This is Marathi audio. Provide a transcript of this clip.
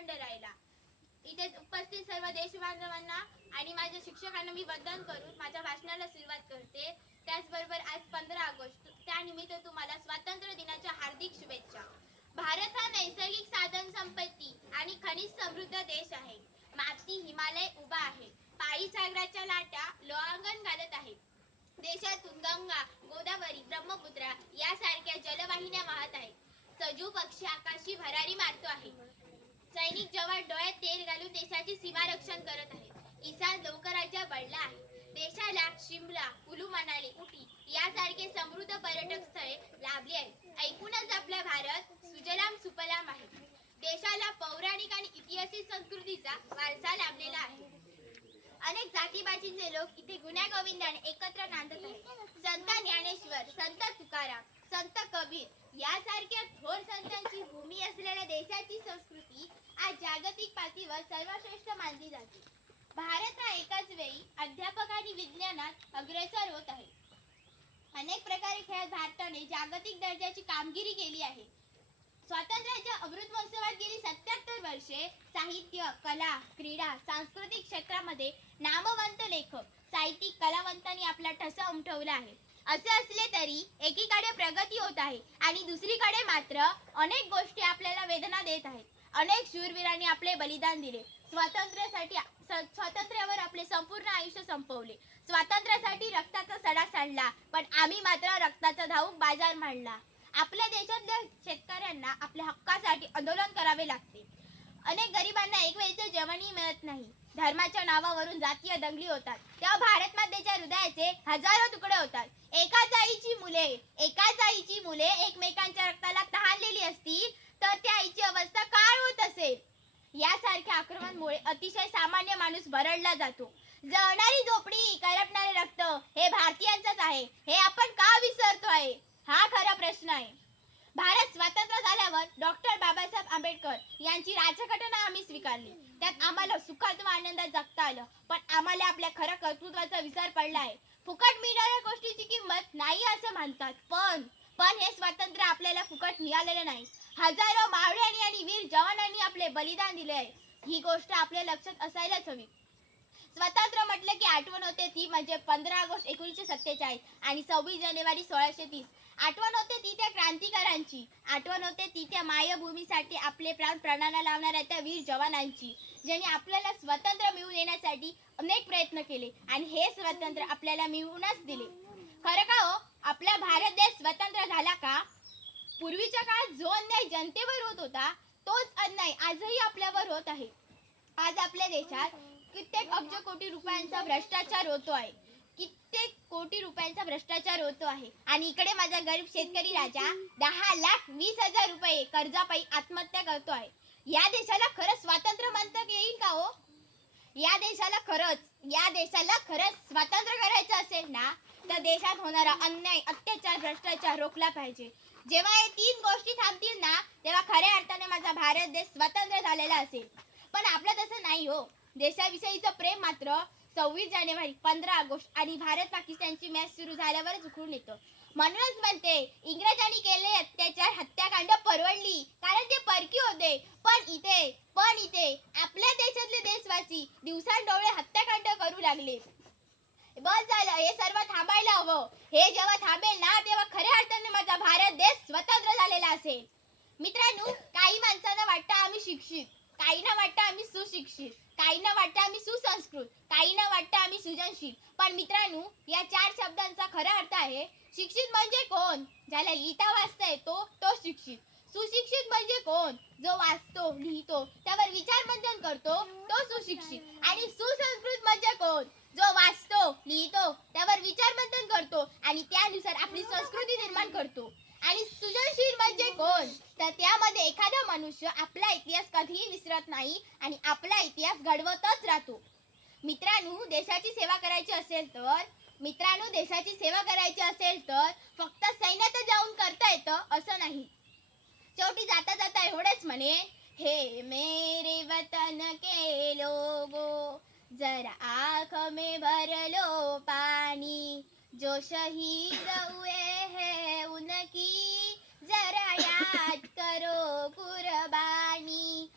अखंड राहिला. इथे उपस्थित सर्व देशबांधवांना आणि माझ्या शिक्षकांना मी वंदन करून माझ्या भाषणाला सुरुवात करते. त्याचबरोबर आज 15 ऑगस्ट त्यानिमित्त तुम्हाला स्वातंत्र्य दिनाच्या हार्दिक शुभेच्छा. भारत हा नैसर्गिक साधन संपत्ती आणि खनिज समृद्ध देश आहे. माती हिमालय उभा आहे. पायी सागराच्या लाटा लोळंघन घालत आहेत. देशातून गंगा, गोदावरी, ब्रह्मपुत्रा यासारख्या जलवाहिन्या वाहत आहेत. सजीव पक्षी आकाशी भरारी मारतो आहे. सैनिक जवान डोळ्यात तेल घालून देशाची सीमा रक्षण करत आहेत. ईशान लोकराज्य बनला आहे. देशाला शिमला, कुलू मनाली, उटी यासारखे समृद्ध पर्यटक स्थळे लाभली आहेत. ऐकूनच आपला भारत सुजलाम सुफलाम आहे. देशाला पौराणिक आणि ऐतिहासिक संस्कृतीचा वारसा लाभलेला आहे. अनेक जातीबाजीचे लोक इथे गुण्यागोविंदाने एकत्र नांदत आहेत. संत ज्ञानेश्वर, संत तुकाराम, संत कबीर यासारख्या थोर संतांची भूमी असलेल्या देशाची संस्कृती आज जागतिक पातळीवर सर्वश्रेष्ठ मानली जाते. भारत हा एकाच वेळी अध्यापक आणि विज्ञानात अग्रेसर होत आहे. अनेक प्रकारे खेळत भारताने जागतिक दर्जाची कामगिरी केली आहे. स्वातंत्र्याच्या अमृत महोत्सवात गेली 77 वर्षे साहित्य, कला, क्रीडा, सांस्कृतिक क्षेत्रामध्ये नामवंत लेखक, साहित्यिक, कलावंतांनी आपला ठसा उमटवला आहे. असे असले तरी एकीकडे प्रगती होत आहे आणि दुसरीकडे मात्र अनेक गोष्टी आपल्याला वेदना देत आहेत. अनेक शूरवीरांनी आपले बलिदान दिले. स्वातंत्र्यावर आपले संपूर्ण आयुष्य संपवले. स्वातंत्र्यासाठी रक्ताचा सडा सांडला, पण आम्ही मात्र रक्ताचा धाऊक बाजार मांडला. आपल्या देशातल्या शेतकऱ्यांना आपल्या हक्कासाठी आंदोलन करावे लागते. अनेक गरिबांना एक वेळचे जेवणही मिळत नाही. धर्माच्या नावावरून जातीय दंगली होतात. तेव्हा भारत मातेच्या हृदयाचे हजारो तुकडे होतात. एकाच आईची मुले एकमेकांच्या रक्ताला तहानलेली असतील तर त्या आईची अवस्था काय होत असेल. यासारख्या आक्रमणामुळे अतिशय सामान्य माणूस भरडला जातो. जळणारी झोपडी, करपणारे रक्त हे भारतीयांचंच आहे. हे आपण का विसरतो आहे, हा खरा प्रश्न आहे. भारत स्वतंत्र झाल्यावर डॉक्टर बाबासाहेब आंबेडकर यांची राज्यघटना आम्ही स्वीकारली. त्यात आम्हाला सुखात व आनंदात जगता आलं, पण आम्हाला आपल्या खऱ्या कर्तृत्वाचा विसर पडला आहे. फुकट मिळणाऱ्या गोष्टीची किंमत नाही असं म्हणतात, पण हे स्वातंत्र्य आपल्याला फुकट मिळालेलं नाही. हजारो मावळ्यांनी आणि वीर जवानांनी आपले बलिदान दिले आहे. ही गोष्ट आपल्या लक्षात असायलाच हवी. स्वातंत्र्य म्हटलं की आठवण होते ती म्हणजे 15 ऑगस्ट 1947 आणि 26 जानेवारी 1630. आठवण होते ती त्या क्रांतिकारांची. आठवण होते ती त्या मायभूमीसाठी आपले प्राण प्राणाला लावणाऱ्या त्या वीर जवानांची, ज्यांनी आपल्याला स्वातंत्र्य मिळवून देण्यासाठी अनेक प्रयत्न केले आणि हे स्वातंत्र्य आपल्याला मिळवूनच दिले. खरं का हो, आपला भारत देश स्वतंत्र झाला का? पूर्वीच्या काळात जो अन्याय जनतेवर होत होता तोच अन्याय आजही आपल्यावर होत आहे. आज आपल्या देशात कित्येक अब्ज कोटी रुपयांचा भ्रष्टाचार होतो आहे. आणि इकडे माझा गरीब शेतकरी राजा 10,20,000 रुपये कर्जापायी आत्महत्या करतो आहे. या देशाला खरंच स्वातंत्र्य म्हणता येईल का हो? या देशाला खरंच स्वातंत्र्य करायचं असेल ना तर देशात होणारा अन्याय, अत्याचार, भ्रष्टाचार रोखला पाहिजे. जेव्हा हे 3 गोष्टी थांबतील ना तेव्हा खऱ्या अर्थाने माझा भारत देश स्वतंत्र झालेला असेल. पण आपलं तसं नाही हो. देशाविषयीचं प्रेम मात्र 26 जानेवारी, 15 ऑगस्ट आणि भारत पाकिस्तानची मॅच सुरू झाल्यावरच उखळून येतं. म्हणूनच म्हणते, इंग्रजांनी केले अत्याचार, हत्याकांड परवडली कारण ते परकी होते. पण इथे आपल्या देशातले देशवासी दिवसांडोळे हत्याकांड करू लागले. बस झालं, हे सर्व थांबायला हवं. हे जेव्हा थांबेल ना तेव्हा खऱ्या अर्थाने माझा भारत देश स्वतंत्र झालेला असेल. मित्रांनो, काही माणसांना वाटतं आम्ही शिक्षित, काहींना वाटतं आम्ही सुशिक्षित, काहींना वाटतं आम्ही सुसंस्कृत, काहींना वाटतं आम्ही सृजनशील. पण मित्रांनो, या 4 शब्दांचा खरा अर्थ आहे शिक्षित म्हणजे कोण? ज्याला लिहिता वाचता येतो तो शिक्षित. सुशिक्षित म्हणजे कोण? जो वाचतो, लिहितो, त्यावर विचार मंथन करतो तो सुशिक्षित. आणि सुसंस्कृत म्हणजे कोण? जो वाचतो, लिहितो, त्यावर विचार मंथन करतो आणि त्यानुसार आपली संस्कृती निर्माण करतो. आणि सृजनशील म्हणजे कोण? तर त्यामध्ये एखादा मनुष्य आपला इतिहास कधीही विसरत नाही आणि आपला इतिहास घडवतच राहतो. मित्रांनो, देशाची सेवा करायची असेल तर फक्त सैन्यात जाऊन करता येतं असं नाही. शेवटी जाता जाता एवढेच म्हणे, हे मेरे वतन के लोगो जरा आँख में भर लो पानी, जो शहीद हुए हैं उनकी जरा याद करो कुर्बानी.